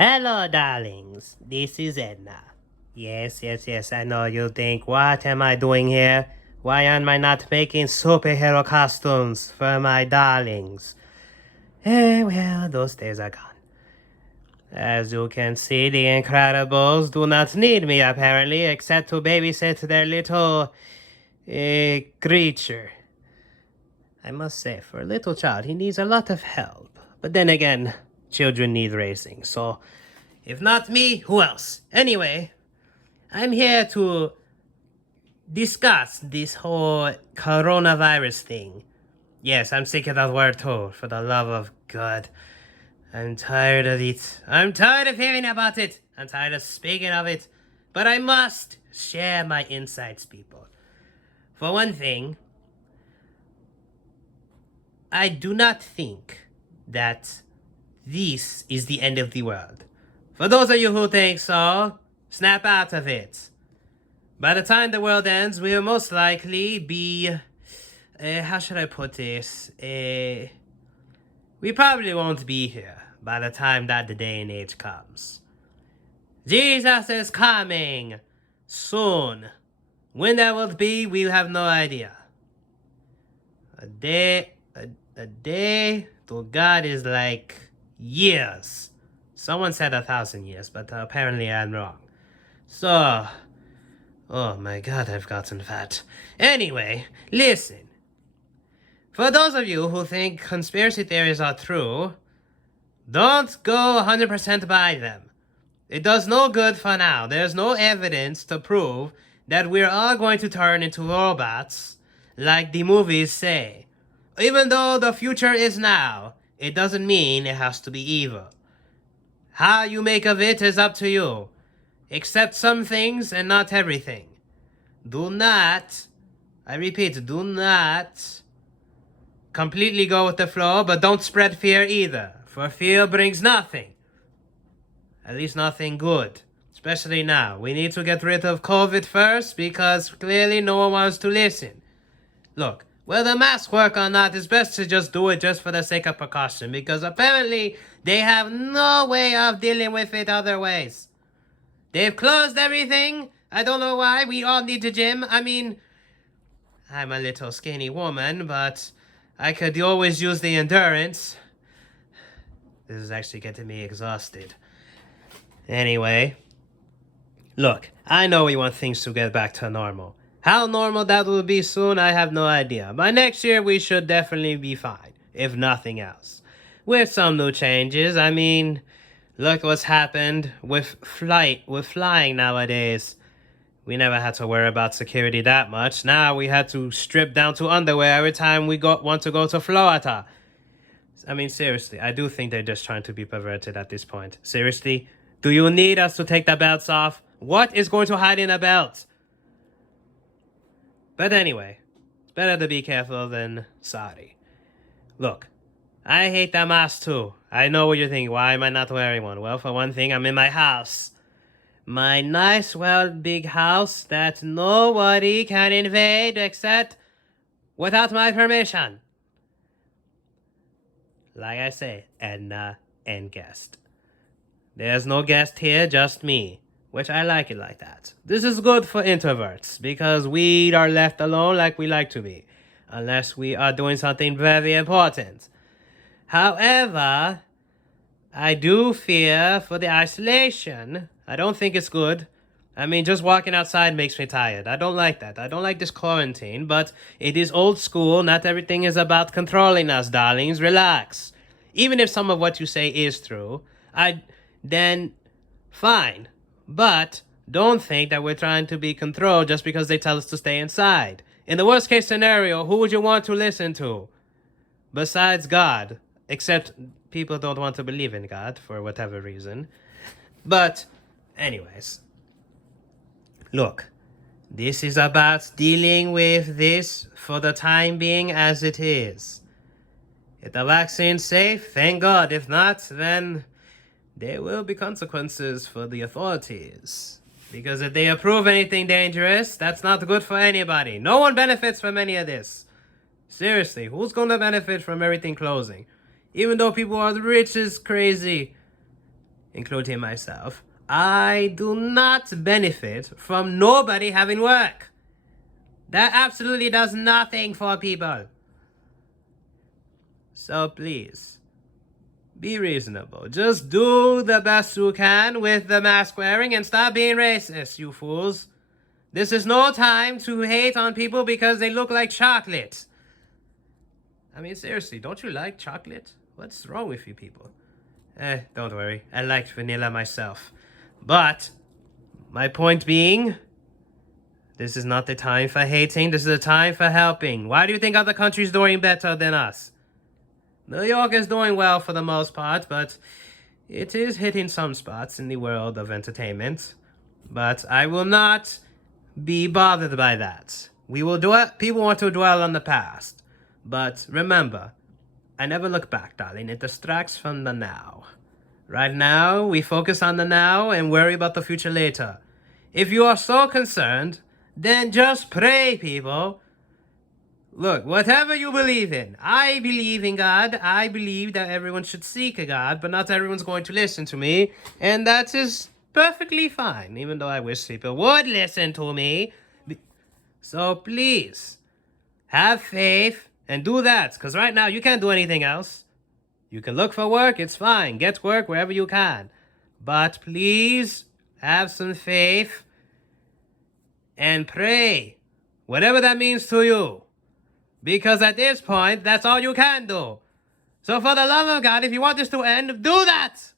Hello, darlings. This is Edna. Yes, I know you think, what am I doing here? Why am I not making superhero costumes for my darlings? Well, those days are gone. As you can see, the Incredibles do not need me, apparently, except to babysit their little creature. I must say, for a little child, he needs a lot of help. But then again, children need raising, so if not me, who else? Anyway, I'm here to discuss this whole coronavirus thing. Yes, I'm sick of that word too, for the love of God. I'm tired of it. I'm tired of hearing about it. I'm tired of speaking of it. But I must share my insights, people. For one thing, I do not think that this is the end of the world. For those of you who think so, snap out of it. By the time the world ends, we will most likely be... how should I put this? We probably won't be here by the time that the day and age comes. Jesus is coming soon. When that will be, we have no idea. A day to God is like years. Someone said 1,000 years, but apparently I'm wrong. So, oh my God, I've gotten fat. Anyway, listen. For those of you who think conspiracy theories are true, don't go 100% by them. It does no good for now. There's no evidence to prove that we're all going to turn into robots like the movies say. Even though the future is now, it doesn't mean it has to be evil. How you make of it is up to you. Accept some things and not everything. Do not, I repeat, do not completely go with the flow, but don't spread fear either. For fear brings nothing. At least nothing good. Especially now. We need to get rid of COVID first because clearly no one wants to listen. Look, whether masks work or not, it's best to just do it just for the sake of precaution because apparently they have no way of dealing with it other ways. They've closed everything. I don't know why. We all need the gym. I mean, I'm a little skinny woman, but I could always use the endurance. This is actually getting me exhausted. Anyway, look, I know we want things to get back to normal. How normal that will be soon, I have no idea. By next year, we should definitely be fine, if nothing else. With some new changes, I mean, look what's happened with flying nowadays. We never had to worry about security that much. Now we had to strip down to underwear every time we want to go to Florida. I mean, seriously, I do think they're just trying to be perverted at this point. Seriously? Do you need us to take the belts off? What is going to hide in a belt? But anyway, it's better to be careful than sorry. Look, I hate that mask too. I know what you're thinking. Why am I not wearing one? Well, for one thing, I'm in my house. My nice, well, big house that nobody can invade except without my permission. Like I say, Edna and guest. There's no guest here, just me. Which I like it like that. This is good for introverts, because we are left alone like we like to be. Unless we are doing something very important. However, I do fear for the isolation. I don't think it's good. I mean, just walking outside makes me tired. I don't like that. I don't like this quarantine, but it is old school. Not everything is about controlling us, darlings. Relax. Even if some of what you say is true, then fine. But don't think that we're trying to be controlled just because they tell us to stay inside. In the worst case scenario, who would you want to listen to? Besides God. Except people don't want to believe in God for whatever reason. But anyways. Look. This is about dealing with this for the time being as it is. If the vaccine's safe, thank God. If not, then there will be consequences for the authorities. Because if they approve anything dangerous, that's not good for anybody. No one benefits from any of this. Seriously, who's going to benefit from everything closing? Even though people are rich as crazy. including myself, I do not benefit from nobody having work. That absolutely does nothing for people. So please, be reasonable. Just do the best you can with the mask wearing and stop being racist, you fools. This is no time to hate on people because they look like chocolate. I mean, seriously, don't you like chocolate? What's wrong with you people? Don't worry. I liked vanilla myself. But, my point being, this is not the time for hating. This is the time for helping. Why do you think other countries doing better than us? New York is doing well for the most part, but it is hitting some spots in the world of entertainment. But I will not be bothered by that. We will do it. People want to dwell on the past. But remember, I never look back, darling. It distracts from the now. Right now, we focus on the now and worry about the future later. If you are so concerned, then just pray, people. Look, whatever you believe in. I believe in God. I believe that everyone should seek a God, but not everyone's going to listen to me. And that is perfectly fine, even though I wish people would listen to me. So please, have faith and do that, because right now you can't do anything else. You can look for work, it's fine. Get work wherever you can. But please, have some faith and pray, whatever that means to you. Because at this point, that's all you can do. So for the love of God, if you want this to end, do that!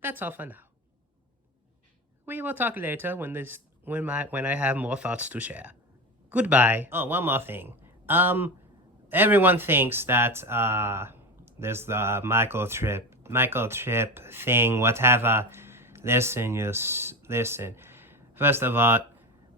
That's all for now. We will talk later when I have more thoughts to share. Goodbye. Oh, one more thing. Everyone thinks that there's the Michael Tripp thing, whatever. Listen. First of all,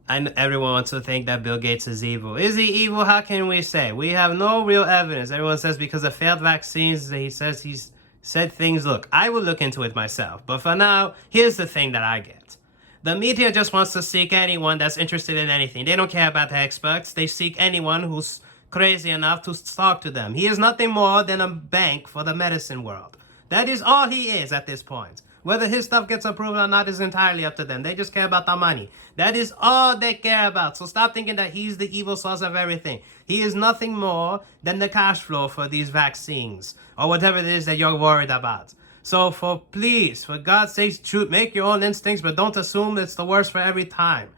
everyone wants to think that Bill Gates is evil. Is he evil? How can we say? We have no real evidence. Everyone says because of failed vaccines, he says he's said things. Look, I will look into it myself. But for now, here's the thing that I get. The media just wants to seek anyone that's interested in anything. They don't care about the experts. They seek anyone who's crazy enough to talk to them. He is nothing more than a bank for the medicine world. That is all he is at this point. Whether his stuff gets approved or not is entirely up to them. They just care about the money. That is all they care about. So stop thinking that he's the evil source of everything. He is nothing more than the cash flow for these vaccines or whatever it is that you're worried about. So please, for God's sake, make your own instincts, but don't assume it's the worst for every time.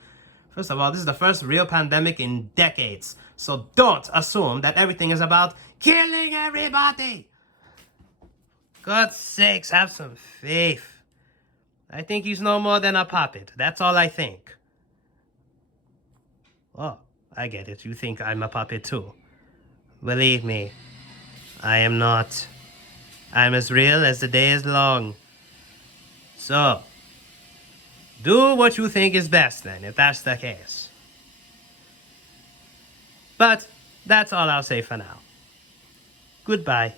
First of all, this is the first real pandemic in decades. So don't assume that everything is about killing everybody. God's sakes, have some faith. I think he's no more than a puppet. That's all I think. Oh, I get it. You think I'm a puppet too. Believe me, I am not. I'm as real as the day is long. So, do what you think is best then, if that's the case. But that's all I'll say for now. Goodbye.